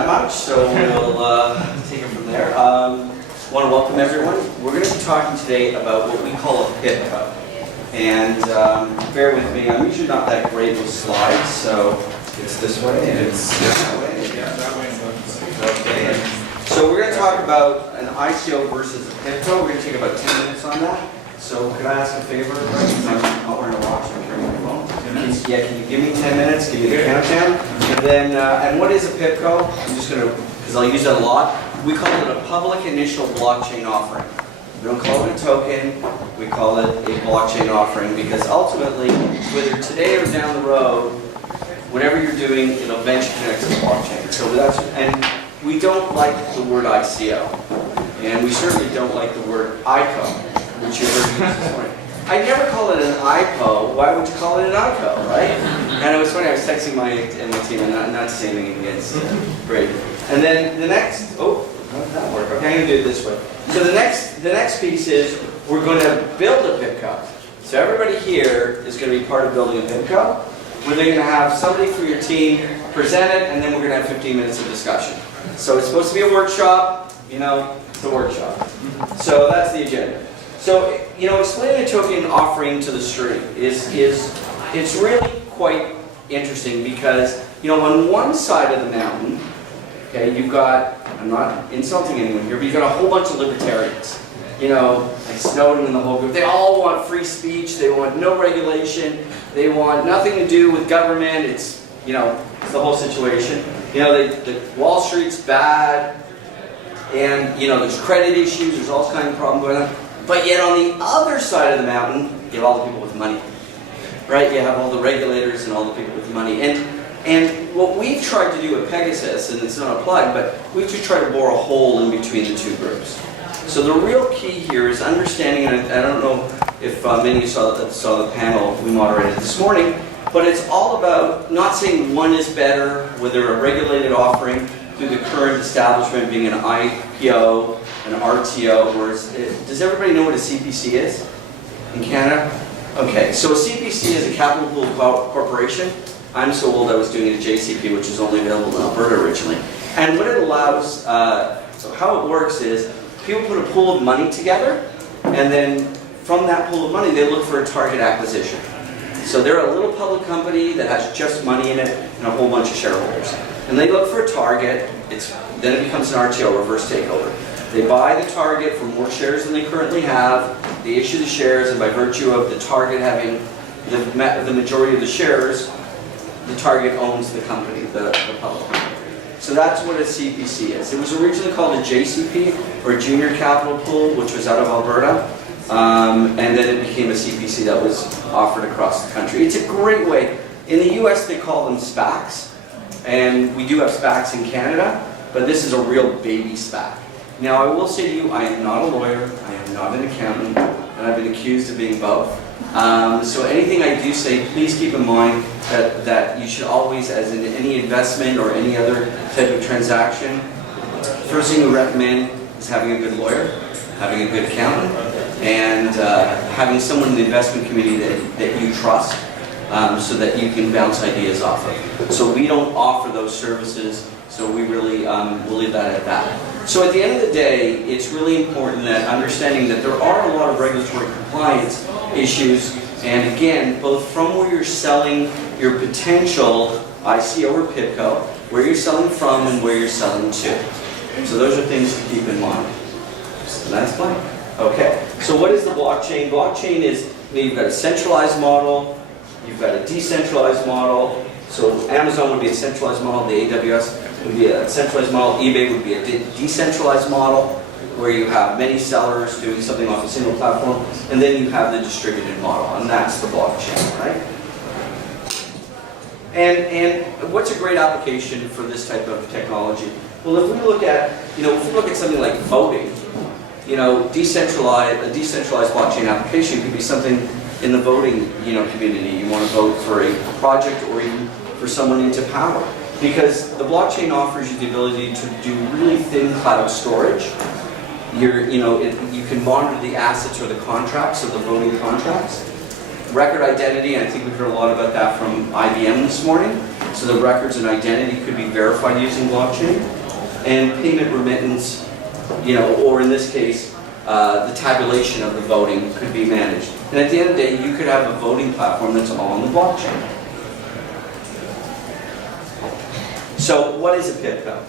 that much, so we'll take it from there. Want to welcome everyone. We're going to be talking today about what we call a PIBCO. And bear with me, I'm usually not that great with slides, so it's this way and it's that way. Yeah, that way. Okay. So we're going to talk about an ICO versus a PIBCO. We're going to take about 10 minutes on that. So could I ask a favor? I'm not wearing a watch, I'm carrying my phone. Yeah, can you give me 10 minutes, give me the countdown? And then, and what is a PIBCO? I'm just going to, because I'll use it a lot. We call it a public initial blockchain offering. We don't call it a token, we call it a blockchain offering because ultimately, whether today or down the road, whatever you're doing, it'll eventually connect to the blockchain. So that's, and we don't like the word ICO, and we certainly don't like the word ICO, which you heard used this morning. I never call it an IPO. Why would you call it an ICO, right? And it was funny, I was texting my team and not saying anything against it. Great. And then the next, oh, how did that work? Okay, I'm going to do it this way. So the next piece is we're going to build a PIBCO. So everybody here is going to be part of building a PIBCO. Where they're going to have somebody from your team present it, and then we're going to have 15 minutes of discussion. So it's supposed to be a workshop. You know, it's a workshop. So that's the agenda. So, you know, explaining a token offering to the street it's really quite interesting because, you know, on one side of the mountain, okay, you've got, I'm not insulting anyone here, but you've got a whole bunch of libertarians. You know, like Snowden and the whole group. They all want free speech. They want no regulation. They want nothing to do with government. It's, you know, it's the whole situation. You know, the Wall Street's bad, and, you know, there's credit issues. There's all kinds of problems going on. But yet on the other side of the mountain, you have all the people with money, right? You have all the regulators and all the people with money. And what we've tried to do at Peagus, and it's not a plug, but we've just tried to bore a hole in between the two groups. So the real key here is understanding, and I don't know if many of you saw the panel we moderated this morning, but it's all about not saying one is better, whether a regulated offering through the current establishment being an IPO, an RTO, or does everybody know what a CPC is in Canada? Okay, so a CPC is a capital pool corporation. I'm so old I was doing it at JCP, which is only available in Alberta originally. And what it allows, so how it works is people put a pool of money together, and then from that pool of money they look for a target acquisition. So they're a little public company that has just money in it and a whole bunch of shareholders. And they look for a target, then it becomes an RTO, reverse takeover. They buy the target for more shares than they currently have, they issue the shares, and by virtue of the target having the majority of the shares, the target owns the company, the public company. So that's what a CPC is. It was originally called a JCP, or Junior Capital Pool, which was out of Alberta, and then it became a CPC that was offered across the country. It's a great way. In the US they call them SPACs, and we do have SPACs in Canada, but this is a real baby SPAC. Now I will say to you, I am not a lawyer, I am not an accountant, and I've been accused of being both. So anything I do say, please keep in mind that you should always, as in any investment or any other type of transaction, first thing we recommend is having a good lawyer, having a good accountant, and having someone in the investment committee that you trust, so that you can bounce ideas off of. So we don't offer those services, so we really we'll leave that at that. So at the end of the day, it's really important that understanding that there are a lot of regulatory compliance issues, and again, both from where you're selling your potential ICO or PIBCO, where you're selling from and where you're selling to. So those are things to keep in mind. That's fine. Okay, so what is the blockchain? Blockchain is, you've got a centralized model, you've got a decentralized model. So Amazon would be a centralized model, the AWS would be a centralized model, eBay would be a decentralized model, where you have many sellers doing something off a single platform, and then you have the distributed model, and that's the blockchain, right? And what's a great application for this type of technology? Well, if we look at, something like voting, you know, a decentralized blockchain application could be something in the voting, community. You want to vote for a project or even for someone into power. Because the blockchain offers you the ability to do really thin cloud storage. You can monitor the assets or the contracts, of the voting contracts. Record identity, and I think we heard a lot about that from IBM this morning. So the records and identity could be verified using blockchain. And payment remittance, or in this case, the tabulation of the voting could be managed. And at the end of the day, you could have a voting platform that's all on the blockchain. So what is a PIBCO?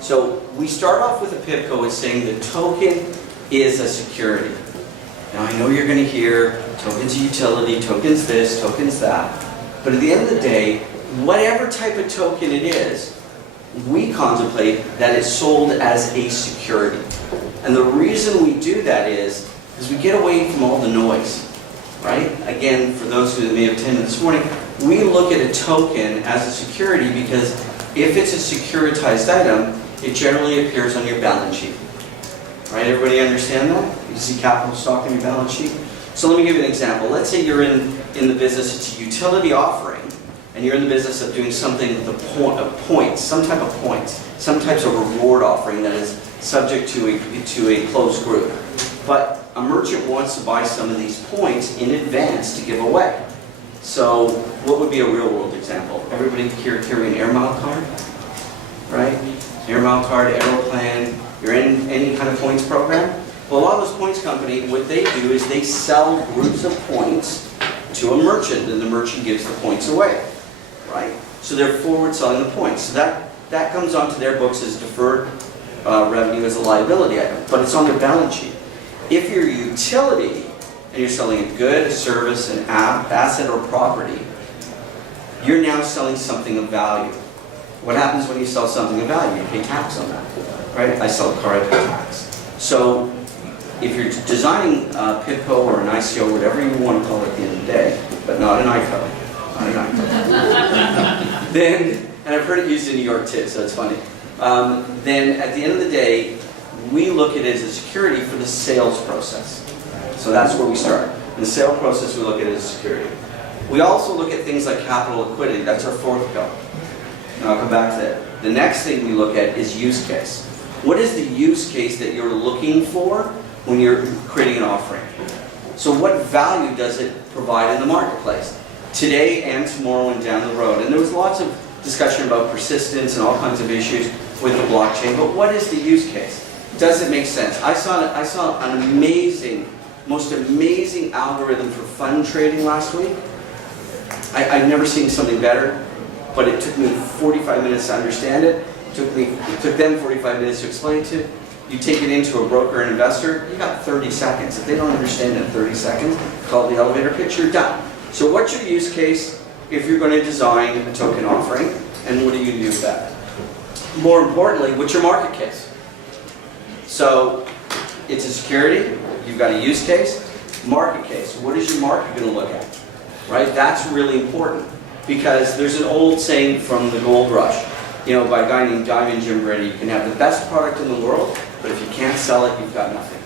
So we start off with a PIBCO as saying the token is a security. Now I know you're going to hear tokens utility, tokens this, tokens that. But at the end of the day, whatever type of token it is, we contemplate that it's sold as a security. And the reason we do that is we get away from all the noise, right? Again, for those who may have attended this morning, we look at a token as a security because if it's a securitized item, it generally appears on your balance sheet. Right, everybody understand that? You see capital stock on your balance sheet? So let me give you an example. Let's say you're in the business, it's a utility offering, and you're in the business of doing something with a points, some type of points, some types of reward offering that is subject to a closed group. But a merchant wants to buy some of these points in advance to give away. So what would be a real world example? Everybody here carry an air mile card, right? Air mile card, Aeroplan, you're in any kind of points program. Well, a lot of those points company, what they do is they sell groups of points to a merchant, and the merchant gives the points away, right? So they're forward selling the points. So that comes onto their books as deferred revenue as a liability item, but it's on their balance sheet. If you're a utility and you're selling a good, a service, an asset or property, you're now selling something of value. What happens when you sell something of value? You pay tax on that, right? I sell a car, I pay tax. So if you're designing a PIBCO or an ICO, whatever you want to call it at the end of the day, but not an ICO, then, and I've heard it used in New York too, so it's funny. Then at the end of the day, we look at it as a security for the sales process. So that's where we start. In the sale process, we look at it as security. We also look at things like capital liquidity. That's our fourth pillar. And I'll come back to that. The next thing we look at is use case. What is the use case that you're looking for when you're creating an offering? So what value does it provide in the marketplace? Today and tomorrow and down the road. And there was lots of discussion about persistence and all kinds of issues with the blockchain, but what is the use case? Does it make sense? I saw an amazing, most amazing algorithm for fund trading last week. I've never seen something better, but it took me 45 minutes to understand it. It took them 45 minutes to explain it to. You take it into a broker and investor, you got 30 seconds. If they don't understand it in 30 seconds, call the elevator pitch, you're done. So what's your use case if you're going to design a token offering, and what are you going to do with that? More importantly, what's your market case? So it's a security, you've got a use case, market case. What is your market going to look at? Right? That's really important because there's an old saying from the gold rush, by a guy named Diamond Jim Brady, you can have the best product in the world, but if you can't sell it, you've got nothing.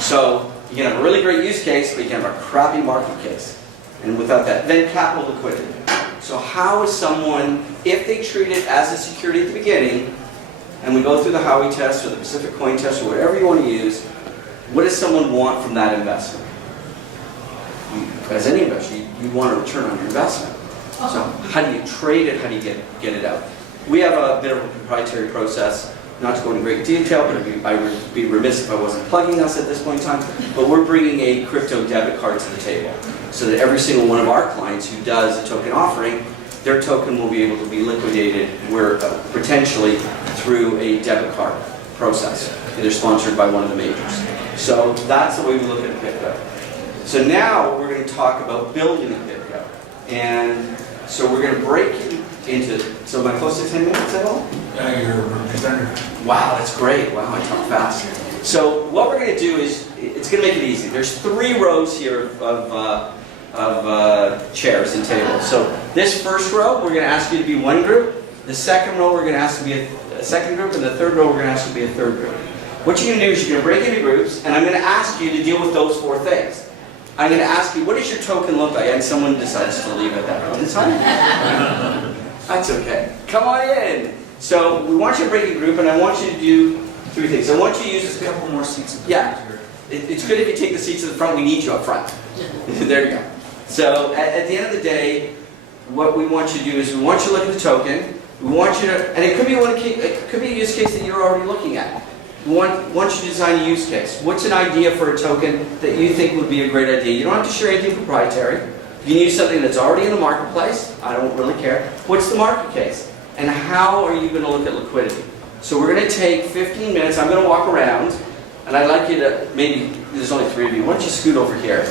So you can have a really great use case, but you can have a crappy market case. And without that, then capital liquidity. So how is someone, if they treat it as a security at the beginning, and we go through the Howey test or the Pacific Coin test or whatever you want to use, what does someone want from that investment? As any investor, you want a return on your investment. So how do you trade it? How do you get it out? We have a bit of a proprietary process, not to go into great detail, but I would be remiss if I wasn't plugging us at this point in time, but we're bringing a crypto debit card to the table so that every single one of our clients who does a token offering, their token will be able to be liquidated potentially through a debit card process, either sponsored by one of the majors. So that's the way we look at a PIBCO. So now we're going to talk about building a PIBCO. And so we're going to break into, so am I close to 10 minutes at all? Yeah, you're a presenter. Wow, that's great. Wow, I talk fast. So what we're going to do is, it's going to make it easy. There's 3 rows here of chairs and tables. So this first row, we're going to ask you to be one group. The second row, we're going to ask to be a second group. And the third row, we're going to ask to be a third group. What you're going to do is you're going to break into groups, and I'm going to ask you to deal with those 4 things. I'm going to ask you, what does your token look like? And someone decides to leave at that point in time. That's okay. Come on in. So we want you to break a group, and I want you to do 3 things. I want you to use Just a couple more seats. Yeah. It's good if you take the seats to the front. We need you up front. There you go. So at the end of the day, what we want you to do is we want you to look at the token. We want you to, and it could be it could be a use case that you're already looking at. We want you to design a use case. What's an idea for a token that you think would be a great idea? You don't have to share anything proprietary. You can use something that's already in the marketplace. I don't really care. What's the market case? And how are you going to look at liquidity? So we're going to take 15 minutes. I'm going to walk around, and I'd like you to, maybe, there's only 3 of you. Why don't you scoot over here?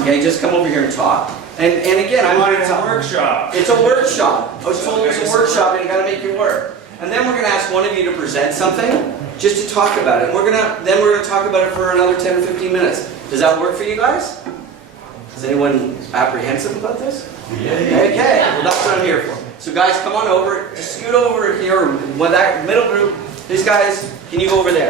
Okay, just come over here and talk. And again, I want It's a workshop. It's a workshop. I was told it was a workshop and you gotta make it work. And then we're gonna ask one of you to present something, just to talk about it. And then we're gonna talk about it for another 10 or 15 minutes. Does that work for you guys? Is anyone apprehensive about this? Yeah. Okay, well that's what I'm here for. So guys, come on over, just scoot over here, when that middle group, these guys, can you go over there?